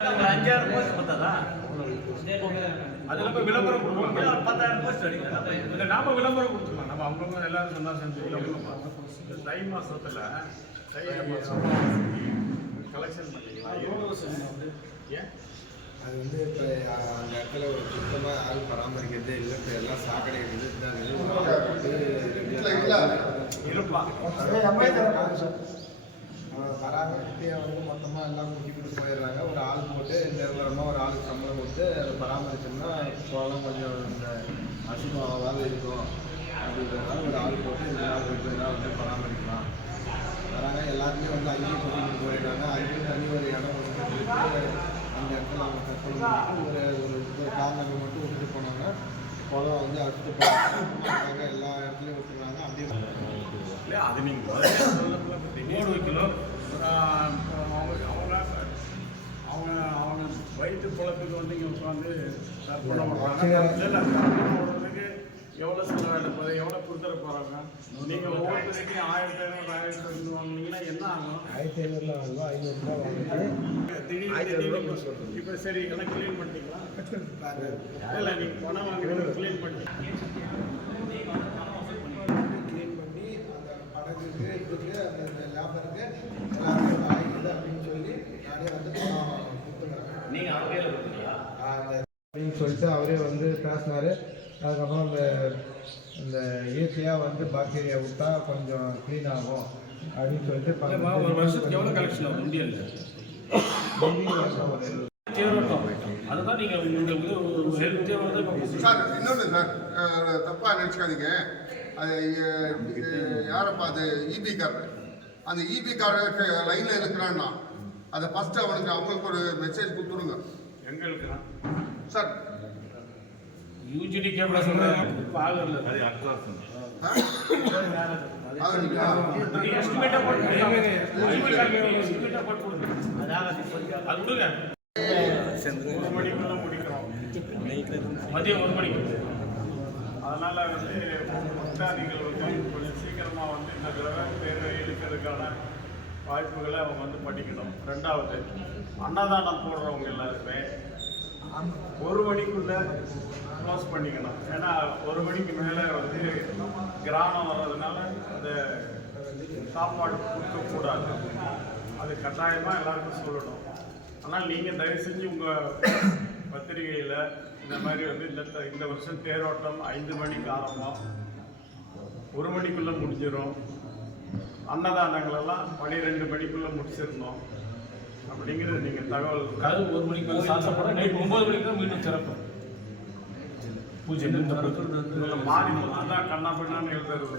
5,000 post பார்த்ததா அதில் போய் விளம்பரம் கொடுக்கணும் 10,000 போஸ்ட் அடிக்கல நாம விளம்பரம் கொடுத்துக்கலாம். நம்ம அவங்க எல்லாரும் சொன்னா செஞ்சு தை மாசத்துல கலெக்ஷன் பண்ணிக்கலாம். ஏன் அது வந்து இப்போ அந்த இடத்துல ஒரு சுத்தமாக யாரும் பராமரிக்கிறதே இல்லை. இப்போ எல்லாம் சாக்கடை பராமரிப்பையை வந்து மொத்தமாக எல்லாம் கூட்டிகிட்டு போயிடுறாங்க. ஒரு ஆள் போட்டு நிரந்தரமாக ஒரு ஆளுக்கு சம்பளம் கொடுத்து அதை பராமரிச்சோம்னா இப்போலாம் கொஞ்சம் இந்த அசுமாவாக இருக்கும் அப்படின்றதுனால ஒரு ஆள் போட்டு 2 நாள் 2 நாள் வந்து பராமரிக்கலாம் வராங்க. எல்லாருமே வந்து அங்கேயும் கூட்டிகிட்டு போயிடுறாங்க. அங்கேயும் தனி ஒரு இடம் வந்து அந்த இடத்துல அவங்க கற்பனை பண்ணிட்டு ஒரு காரணங்கள் மட்டும் விட்டுட்டு போனாங்கன்னா குளம் வந்து அடுத்து போகிறாங்க. எல்லா இடத்துலையும் விட்டுருவாங்க. அப்படியே இல்லை அது நீங்கள் திடீர்னு வைக்கணும். அவங்க வயிற்று குழப்புக்கு வந்து இங்கே உட்காந்து கற்பனை பண்ணுறாங்க. எவ்வளோ செலவு எடுப்பது எவ்வளோ கொடுத்துட போகிறாங்க. நீங்கள் ஒவ்வொருத்தருக்கும் 1,500 வாங்கினீங்கன்னா என்ன ஆகும்? 1,500 வாங்குவோம். 500 வாங்கிட்டு திடீர்னு இப்போ சரி எல்லாம் க்ளீன் பண்ணிட்டீங்களா? இல்லை நீங்கள் பணம் வாங்கிட்டு க்ளீன் பண்ணிட்டீங்க. க்ளீன் பண்ணி அந்த படகுக்கு இதுக்கு அந்த லேபருக்கு எல்லாமே ஆகிடுது அப்படின்னு சொல்லி நானே வந்து பணம் கொடுத்துருக்காங்க. நீங்கள் அவரே கொடுத்தீங்களா அப்படின்னு சொல்லிட்டு அவரே வந்து பேசினார். அதுக்கப்புறம் இந்த இயற்கையாக வந்து பாக்டீரியா விட்டா கொஞ்சம் க்ளீன் ஆகும் அப்படின்னு சொல்லிட்டு ஒரு வருஷத்துக்கு எவ்வளோ கலெக்ஷன் ஆகும் இந்தியன் அதுதான் நீங்கள் உங்களுக்கு ஹெல்த்தியாக வந்து சார். இன்னொன்று சார், தப்பாக நினச்சிக்காதீங்க. அது யாரப்பா அது இபி கார்டு, அந்த இபி கார்டு லைனில் இருக்கிறான்னா அதை ஃபஸ்ட்டு அவங்களுக்கு ஒரு மெசேஜ் கொடுத்துருங்க. எங்கே இருக்கிறான் சார்? யூஜிடி கேமரா சொல்கிறேன். இப்போ ஆகல அது மணிக்குள்ள முடிக்கிறோம். மதியம் 1 மணிக்கு. அதனால் வந்து நீங்கள் கொஞ்சம் சீக்கிரமாக வந்து இந்த தடவை தேர்வை எடுக்கிறதுக்கான வாய்ப்புகளை அவங்க வந்து படிக்கணும். 2வது அன்னதானம் போடுறவங்க எல்லாருமே 1 மணிக்குள்ளே க்ளோஸ் பண்ணிக்கணும். ஏன்னா 1 மணிக்கு மேலே வந்து கிராமம் வர்றதுனால அந்த சாப்பாடு கொடுக்கக்கூடாது. அது கட்டாயமாக எல்லாருக்கும் சொல்லணும். ஆனால் நீங்கள் தயவு செஞ்சு உங்கள் பத்திரிகையில் இந்த மாதிரி வந்து இந்த வருஷம் தேரோட்டம் 5 மணிக்கு ஆரம்பம், 1 மணிக்குள்ளே முடிஞ்சிடும். அன்னதானங்களெல்லாம் 12 மணிக்குள்ளே முடிச்சிடணும் அப்படிங்கிறது நீங்கள் தகவல். அது 1 மணிக்கு மேலே சாப்பிட நைட் 9 மணிக்கு தான் மீண்டும் சிறப்பு பூஜை மாறி தான் கண்ணா பின்னான்னு எழுதுறது.